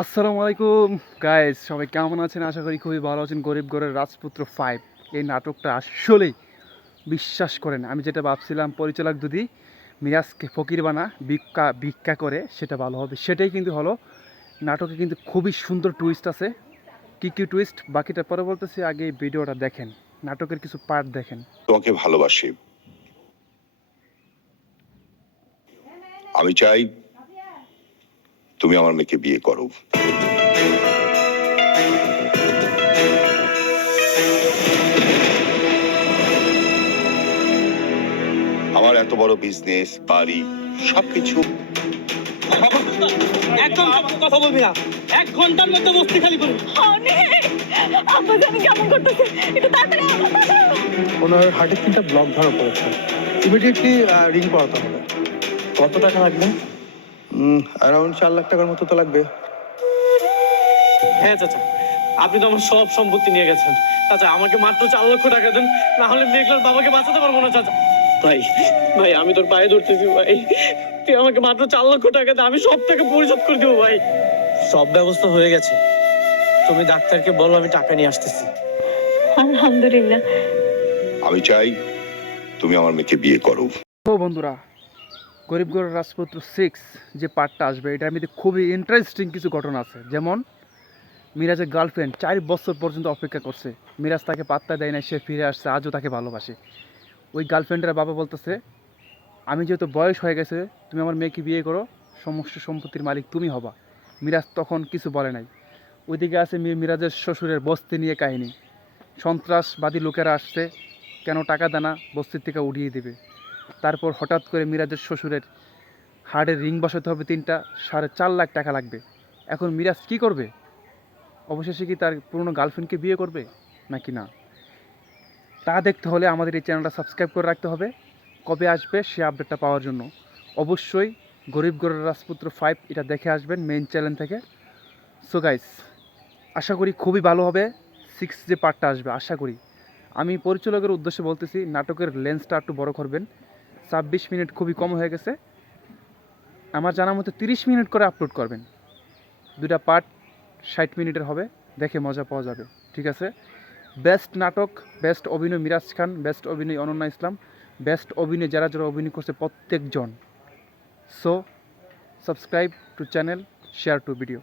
আসসালামু আলাইকুম গাইস, সবাই কেমন আছেন? আশা করি খুবই ভালো আছেন। গরিব ঘরের রাজপুত্র 5 এই নাটকটা আসলেই বিশ্বাস করেন, আমি যেটা ভাবছিলাম পরিচালক যদি মিরাজকে ফকির বানা ভিক্ষা ভিক্ষা করে সেটা ভালো হবে, সেটাই কিন্তু হলো। নাটকে কিন্তু খুবই সুন্দর টুইস্ট আছে। কী কী টুইস্ট বাকিটা পরে বলতেছি, আগে এই ভিডিওটা দেখেন, নাটকের কিছু পার্ট দেখেন। তোমাকে ভালোবাসি। আমি চাই তুমি আমার মেয়েকে বিয়ে করো। আমার এত বড় বিজনেস, বাড়ি, সবকিছু। একদম কথা বলবি না। 1 ঘন্টার মধ্যে বস্তি খালি করবি। আব্বা জানি কেমন করতেছে, একটু তাড়াতাড়ি ওনার হার্টের 3টা ব্লক ধরা পড়েছে, ইমিডিয়েটলি রিং করাতে হবে। কত টাকা লাগবে? অ্যারাউন্ড 4 লাখ টাকার মতো তো লাগবে। হ্যাঁ চাচা, আপনি তো আমার সব সম্পত্তি নিয়ে গেছেন। চাচা আমাকে মাত্র 4 লক্ষ টাকা দেন, না হলে মেঘলার বাবাকে বাঁচাতে পারবো না চাচা। ভাই ভাই আমি তোর পায়ে ধরতেছি ভাই, তুই আমাকে মাত্র 4 লক্ষ টাকা দে, আমি সব টাকা পরিশোধ করে দেবো ভাই। সব ব্যবস্থা হয়ে গেছে, তুমি ডাক্তারকে বলো আমি টাকা নিয়ে আসতেছি। আলহামদুলিল্লাহ। আমি চাই তুমি আমার মেয়েকে বিয়ে করো। তো বন্ধুরা, গরিব ঘরের রাজপুত্র 6 যে পার্টটা আসবে, এটার মধ্যে খুবই ইন্টারেস্টিং কিছু ঘটনা আছে। যেমন মিরাজের গার্লফ্রেন্ড 4 বছর পর্যন্ত অপেক্ষা করছে, মিরাজ তাকে পাত্তা দেয় না, সে ফিরে আসছে, আজও তাকে ভালোবাসে। ওই গার্লফ্রেন্ডের বাবা বলতেছে, আমি যেহেতু বয়স হয়ে গেছে, তুমি আমার মেয়েকে বিয়ে করো, সমস্ত সম্পত্তির মালিক তুমি হবা। মিরাজ তখন কিছু বলে নাই। ওইদিকে আছে মিরাজের শ্বশুরের বস্তি নিয়ে কাহিনী। সন্ত্রাসবাদী লোকেরা আসছে, কেন টাকা দানা বস্তির থেকে উঠিয়ে দেবে। তারপর হঠাৎ করে মিরাজের শ্বশুরের হাড়ের রিং বসাতে হবে 3টা, 4.5 লাখ টাকা লাগবে। এখন মিরাজ কী করবে? অবশেষে কি তার পুরনো গার্লফ্রেন্ডকে বিয়ে করবে নাকি না, তা দেখতে হলে আমাদের এই চ্যানেলটা সাবস্ক্রাইব করে রাখতে হবে। কবে আসবে সে আপডেটটা পাওয়ার জন্য অবশ্যই গরিব ঘরের রাজপুত্র 5 এটা দেখে আসবেন মেইন চ্যানেল থেকে। সো গাইস, আশা করি খুবই ভালো হবে। 6 যে পার্টটা আসবে, আশা করি, আমি পরিচালকের উদ্দেশ্যে বলতেছি, নাটকের লেন্সটা একটু বড় করবেন। 26 মিনিট খুবই কম হয়ে গেছে, আমার জানার মতো 30 মিনিট করে আপলোড করবেন। 2টা পার্ট 60 মিনিটের হবে, দেখে মজা পাওয়া যাবে। ঠিক আছে, বেস্ট নাটক, বেস্ট অভিনয় মিরাজ খান, বেস্ট অভিনয় অনন্যা ইসলাম, বেস্ট অভিনয় যারা যারা অভিনয় করছে প্রত্যেকজন। So subscribe to channel, share to video.